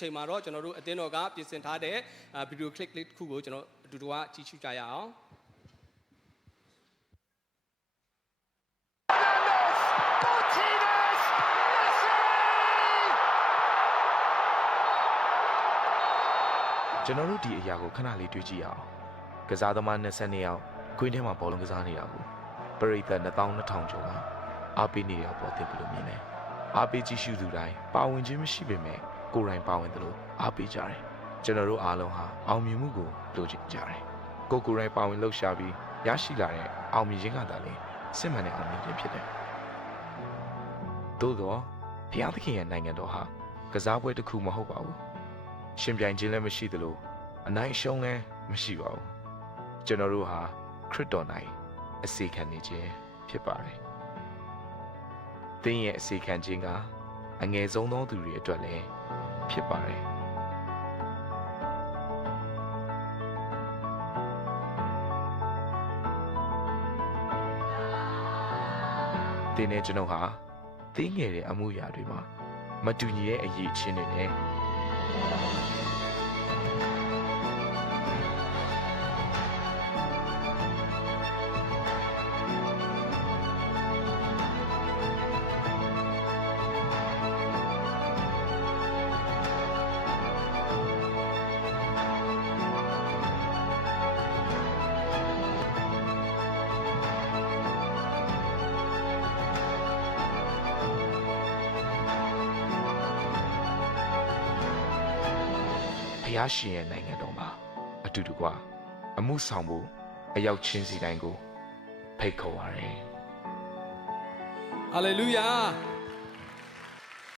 ချိန်မှာတော့ကျွန်တော်တို့အသင်းတော်ကပြင်ဆင်ထားတဲ့ဗီဒီယိုကလစ်လေးတစ်ခုကိုကျွန်တော်အတူတူကကြည့်ရှုကြရအောင်ကျွန်တော်တို့ဒီအရာကိုခဏလေးတွေးကြည့်အောင်ကစားသမား22ယောက်ကွင်းထဲမှာဘောလုံးကစားနေတာကိုပရိသတ်22,000ကျော်ကအားပေးနေတဲ့အပေါ်သိဘယ်လိုမြင်လဲအားပေးကြည့်ရှုသူတိုင်းပါဝင်ခြင်းမရှိပေမဲ့ကိုယ်တိုင်ပါဝင်တယ်လို့အားပေးကြတယ်ကျွန်တော်တို့အားလုံးဟာအောင်မြင်မှုကိုလိုချင်ကြတယ်ကိုယ်တိုင်ပါဝင်လှုပ်ရှားပြီးရရှိလာတဲ့အောင်မြင်ခြင်းကသာလေစစ်မှန်တဲ့အောင်မြင်ခြင်းဖြစ်တယ်သို့တော့ဘုရားသခင်ရဲ့နိုင်ငံတော်ဟာကစားပွဲတစ်ခုမဟုတ်ပါဘူးရှင်ပြိုင်ခြင်းလည်းမရှိသလိုအနိုင်ရှုံးလည်းမရှိပါဘူးကျွန်တော်တို့ဟာခရစ်တော်၌အစေခံနေခြင်းဖြစ်ပါတယ်သင်ရဲ့အစေခံခြင်းကအငယ်ဆုံးသောသူတွေအတွက်လည်းဖြစ်ပါတယ်သင်နဲ့ကျွန်တော်ဟာသင်ငယ်တဲ့အမှုရာတွေမှာမတူညီတဲ့အရေးအချင်းတွေနဲ့ဘုရားရှင်ရဲ့နိုင်ငံတော်မှာအတူတကွအမှုဆောင်ဖို့အရောက်ချင်းစီတိုင်းကိုဖိတ်ခေါ်ပါရယ်ဟာလေလုယာ